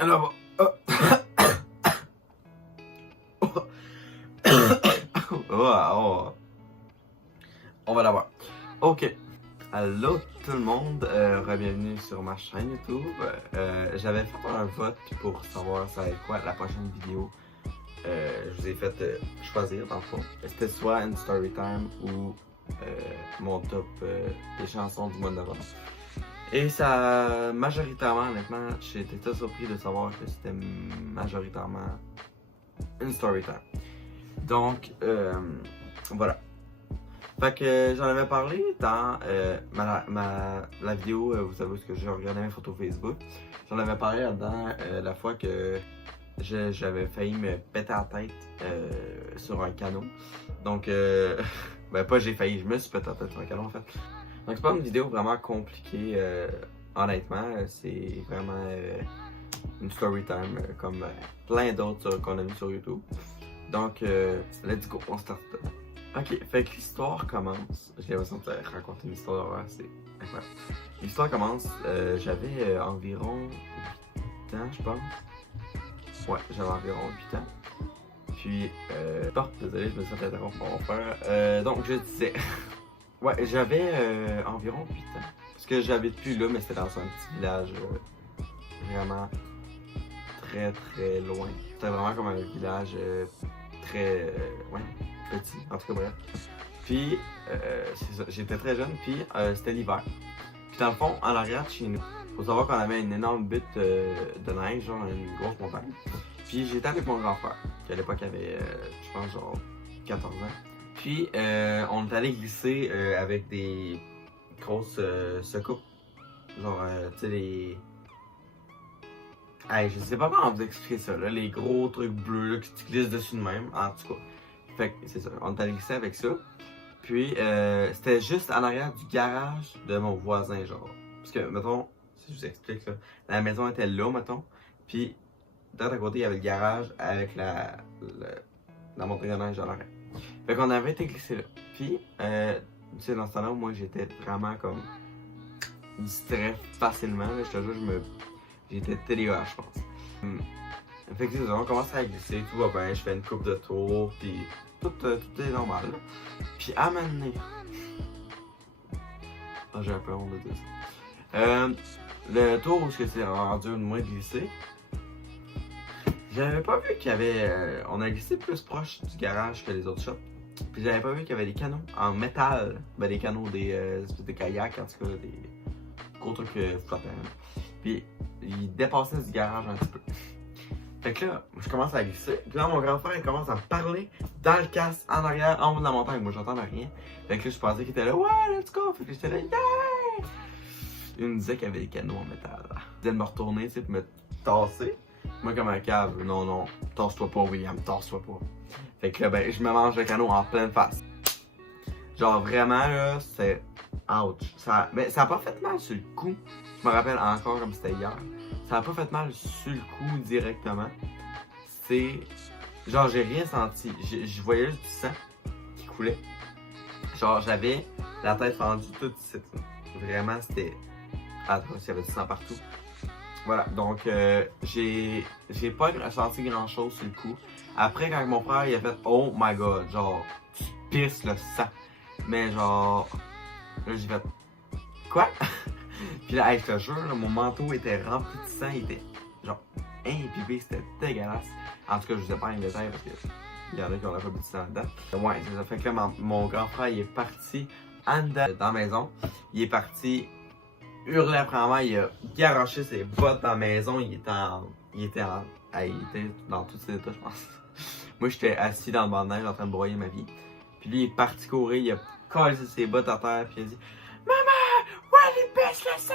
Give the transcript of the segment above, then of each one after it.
Alors, oh. Oh. On va l'avoir. Ok. Allô tout le monde, bienvenue sur ma chaîne YouTube. J'avais fait un vote pour savoir ça allait quoi la prochaine vidéo. Je vous ai fait choisir dans le fond. C'était soit une story time ou mon top des chansons du mois de novembre. Et ça, majoritairement, honnêtement, j'ai été très surpris de savoir que c'était majoritairement une story time. Donc, voilà. Fait que j'en avais parlé dans la vidéo, vous savez ce que j'ai regardé mes photos Facebook. J'en avais parlé là-dedans la fois que j'avais failli me péter la tête sur un canot. Donc, ben pas j'ai failli, je me suis pété la tête sur un canot en fait. Donc c'est pas une vidéo vraiment compliquée, honnêtement. C'est vraiment une story time comme plein d'autres qu'on a vu sur YouTube. Donc, let's go, on start. Ok, fait que l'histoire commence. J'ai l'impression de te raconter une histoire d'horreur, c'est incroyable. L'histoire commence, j'avais environ 8 ans, je pense. Ouais, j'avais environ 8 ans. Puis, bon, désolé, je me suis fait interrompre par mon frère. Donc, je disais, ouais, j'avais environ 8 ans. Parce que j'habite plus là, mais c'était dans un petit village vraiment très très loin. C'était vraiment comme un village très, ouais, petit, en tout cas bref. Puis, c'est ça, j'étais très jeune, puis c'était l'hiver. Puis dans le fond, en arrière de chez nous, faut savoir qu'on avait une énorme butte de neige, genre une grosse montagne. Puis j'étais avec mon grand frère, qui à l'époque avait, je pense, genre 14 ans. Puis on est allé glisser avec des grosses secoupes. Genre, tu sais, les... Hey, je sais pas comment vous expliquer ça, là, les gros trucs bleus là, que tu glisses dessus de même, en tout cas. Fait que c'est ça, on est allé glisser avec ça. Puis c'était juste en arrière du garage de mon voisin, genre. Parce que, mettons, si je vous explique, là, la maison était là, mettons. Puis, d'un côté, il y avait le garage avec la montagne de neige à l'arrière. Fait qu'on avait été glissé là. Puis, tu sais, dans ce temps-là, moi, j'étais vraiment comme distrait facilement. Là, je te jure, j'étais TDAH, je pense. Fait que c'est ça, on commence à glisser, tout va bien, je fais une coupe de tours, puis tout est normal. Là. Puis à un moment donné... Ah, j'ai un peu honte de dire ça. Le tour où c'est rendu de moins glissé, j'avais pas vu qu'il y avait... on a glissé plus proche du garage que les autres shops. Puis j'avais pas vu qu'il y avait des canaux en métal. Ben des canaux, des espèces de kayaks, en tout cas, des gros trucs flottants. Puis ils dépassaient du garage un petit peu. Fait que là, je commence à glisser. Puis là, mon grand frère, il commence à me parler dans le casque, en arrière, en haut de la montagne. Moi, j'entendais rien. Fait que là, je pensais qu'il était là, ouais, let's go. Fait que j'étais là, yeah! Il me disait qu'il y avait des canaux en métal. Il disait de me retourner, tu sais, puis me tasser. Moi, comme un cave, non, tasse-toi pas, William, tasse-toi pas. Fait que là, ben, je me mange le canot en pleine face. Genre, vraiment, là, c'est ouch. Mais ça a pas fait mal sur le coup. Je me rappelle encore comme c'était hier. Ça a pas fait mal sur le coup directement. C'est... Genre, j'ai rien senti. Je voyais juste du sang qui coulait. Genre, j'avais la tête fendue toute ici. Vraiment, c'était... Ah, il y avait du sang partout. Voilà, donc j'ai pas ressenti grand chose sur le coup. Après, quand mon frère il a fait oh my god, genre, tu pisses le sang. Mais genre, là j'ai fait quoi? Puis là, hey, je te jure, là, mon manteau était rempli de sang, il était genre imbibé, c'était dégueulasse. En tout cas, je vous ai pas un détail parce que il y en a qui ont pas mis de sang dedans. Ouais, c'est ça fait que là, mon grand frère il est parti en dedans dans la maison. Il est parti hurler après moi, il a garoché ses bottes dans la maison, il était dans tous ses états, je pense. Moi, j'étais assis dans le banc de neige en train de broyer ma vie. Puis lui, il est parti courir, il a collé ses bottes à terre, puis il a dit maman, ouais, il pèse le sang!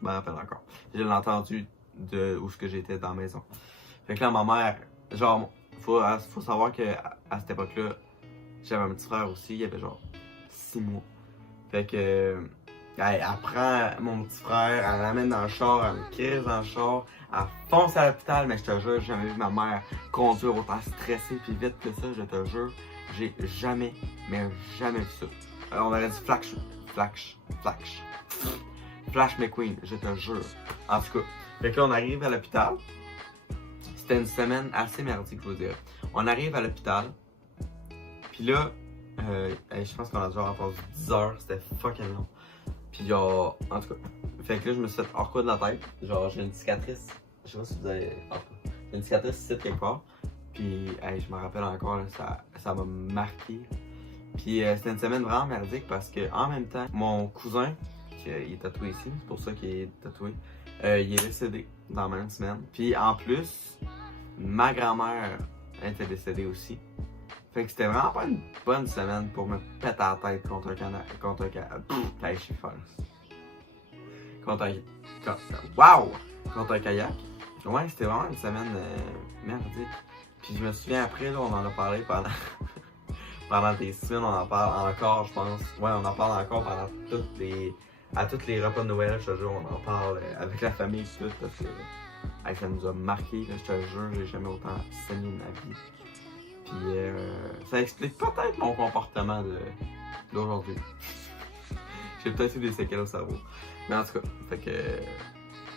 Je me rappelle encore. Je l'ai entendu de où j'étais dans la maison. Fait que là, ma mère, genre, faut savoir qu'à cette époque-là, j'avais un petit frère aussi, il avait genre 6 mois. Fait que, elle prend mon petit frère, elle l'amène dans le char, elle me crise dans le char, elle fonce à l'hôpital, mais je te jure, j'ai jamais vu ma mère conduire autant stressée puis vite que ça, je te jure, j'ai jamais, mais jamais vu ça. On aurait dit Flash McQueen, je te jure. En tout cas, Fait que là, on arrive à l'hôpital. C'était une semaine assez merdique, je vous dire. On arrive à l'hôpital. Puis là, je pense qu'on a dû avoir attendu 10 heures. C'était fucking long. Puis genre, en tout cas. Fait que là, je me suis fait hors quoi de la tête. Genre, j'ai une cicatrice. Je sais pas si vous avez. En tout cas, j'ai une cicatrice ici quelque part. Puis, je me rappelle encore, là, ça m'a marqué. Puis, c'était une semaine vraiment merdique parce que, en même temps, mon cousin, qui est tatoué ici, c'est pour ça qu'il est tatoué, il est décédé dans la même semaine. Puis, en plus, ma grand-mère était décédée aussi. Fait que c'était vraiment pas une bonne semaine pour me péter la tête contre un canard. Contre un canard. Je suis fort. Contre un. Waouh! Contre un kayak. Ouais, c'était vraiment une semaine merdique. Puis je me souviens après, là, on en a parlé pendant. Pendant des semaines, on en parle encore, je pense. Ouais, on en parle encore pendant à tous les repas de Noël, je te jure, on en parle avec la famille et tout, parce que ça nous a marqué, là, je te jure, j'ai jamais autant saigné de ma vie. Puis ça explique peut-être mon comportement d'aujourd'hui. J'ai peut-être eu des séquelles au cerveau. Mais en tout cas, fait que.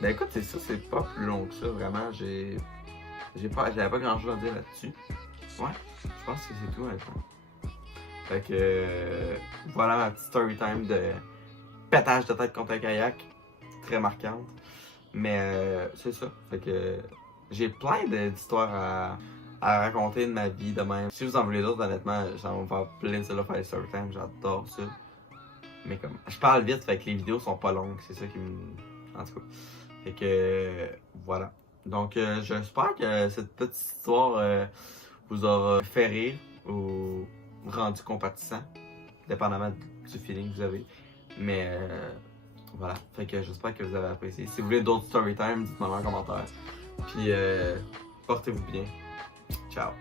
Ben écoute, c'est ça, c'est pas plus long que ça, vraiment. J'avais pas grand chose à dire là-dessus. Ouais, je pense que c'est tout maintenant. Fait que voilà ma petite story time de pétage de tête contre un kayak. Très marquante. Mais c'est ça. Fait que j'ai plein d'histoires à raconter de ma vie de même. Si vous en voulez d'autres, honnêtement, ça va me faire plaisir de faire des story time. J'adore ça. Mais comme je parle vite, fait que les vidéos sont pas longues. C'est ça qui me. En tout cas. Fait que voilà. Donc j'espère que cette petite histoire vous aura fait rire ou rendu compatissant, dépendamment du feeling que vous avez. Mais voilà, fait que j'espère que vous avez apprécié. Si vous voulez d'autres story time, dites-moi en commentaire. Puis portez-vous bien. Ciao.